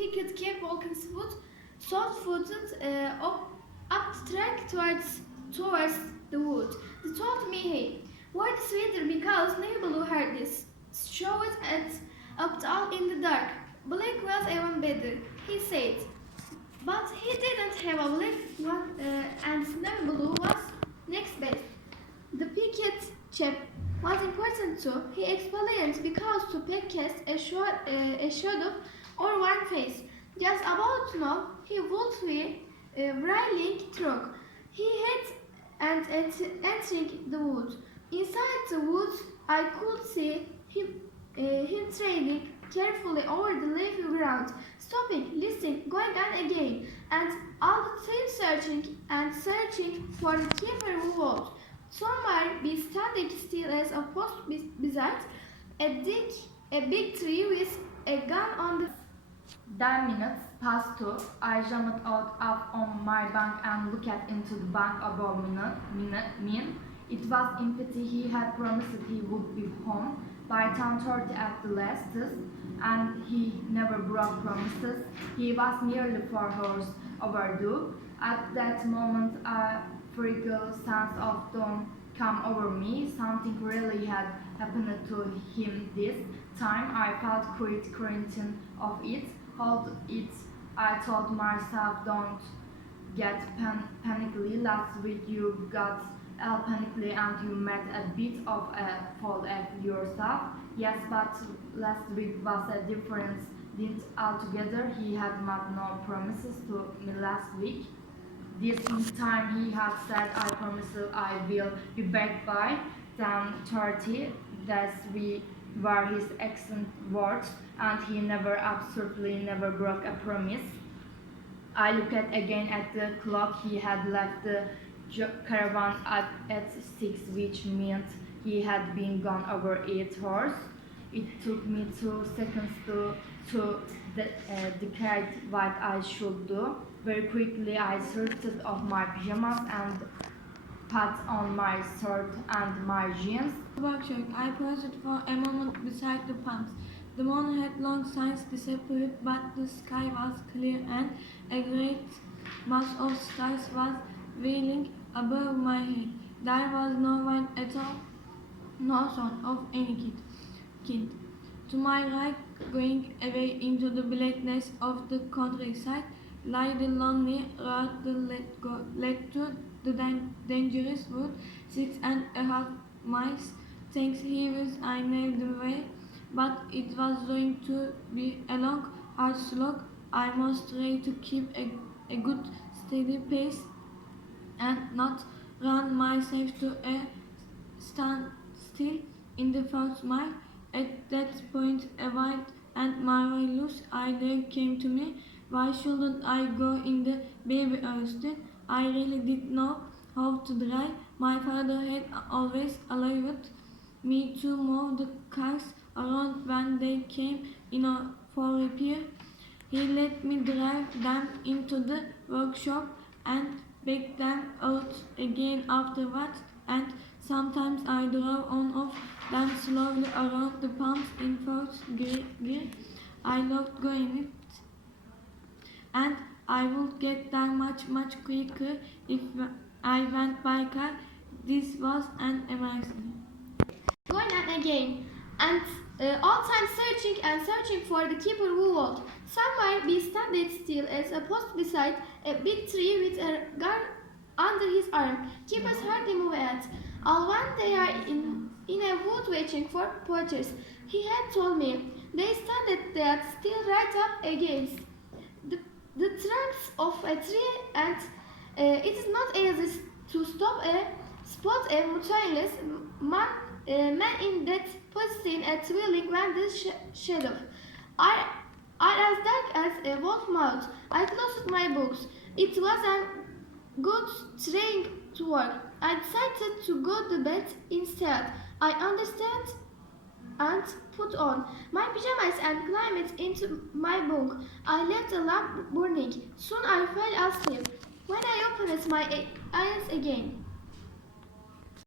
picket kept walking soft-footed up the track towards the wood. They told me, hey, why the sweeter because neighbor heard this. Show it up all in the dark. Black was even better, he said. But he didn't have a black one, and navy blue was next best. The picket chap was important too. He explained because to pick cast a shadow or one face. Just about now, he would be whirling through. He had entering the wood. Inside the wood, I could see him treading carefully over the leafy ground, stopping, listening, going on again, and all the time searching for the keeper who was. Somewhere be standing still as a post beside a big tree with a gun on the. 10 minutes past 2, I jumped out up on my bank and looked into the bank above me. It was empty. He had promised he would be home by 10:30 at the latest, and he never broke promises. He was nearly 4 hours overdue. At that moment, a frigid sense of doom came over me. Something really had happened to him this time. I felt quite certain of it. Hold it, I told myself, don't get panically. Last week you got panically and you made a bit of a fool of yourself. Yes, but last week was a difference. Didn't altogether. He had made no promises to me last week. This time he had said, I promise I will be back by 10:30. That were his exact words, and he absolutely never broke a promise. I looked again at the clock. He had left the caravan at 6, which meant he had been gone over 8 hours. It took me 2 seconds to decide what I should do. Very quickly I stripped off my pajamas and put on my shirt and my jeans. Workshop. I paused for a moment beside the pumps. The moon had long since disappeared, but the sky was clear and a great mass of stars was wheeling above my head. There was no one at all, no sound of any kid. To my right, going away into the blackness of the countryside, lay the lonely road that led to the dangerous wood, 6.5 miles. Thanks heavens I knew the way, but it was going to be a long, hard slog. I must try to keep a good, steady pace and not run myself to a standstill in the first mile. At that point, a wild and marvelous idea came to me. Why shouldn't I go in the baby Austin? I really didn't know how to drive. My father had always allowed me to move the cars around when they came in for repair. He let me drive them into the workshop and back them out again afterwards, and sometimes I drove on of them slowly around the pumps in first gear. I loved going it, and I would get there much quicker if I went by car. This was an amazing. Going on again, and all time searching for the keeper who would. Somewhere be standing still as a post beside a big tree with a gun under his arm. Keepers hardly move at all when they are in a wood waiting for poachers. He had told me they stand there still right up against the trunks of a tree, and it is not easy to spot a motionless man in that position at willing when the shadow are as dark as a wolf mouth. I closed my books. It was a good trying to work. I decided to go to bed instead. I understand and put on my pajamas and climbed into my bunk. I left the lamp burning. Soon I fell asleep. When I opened my eyes again,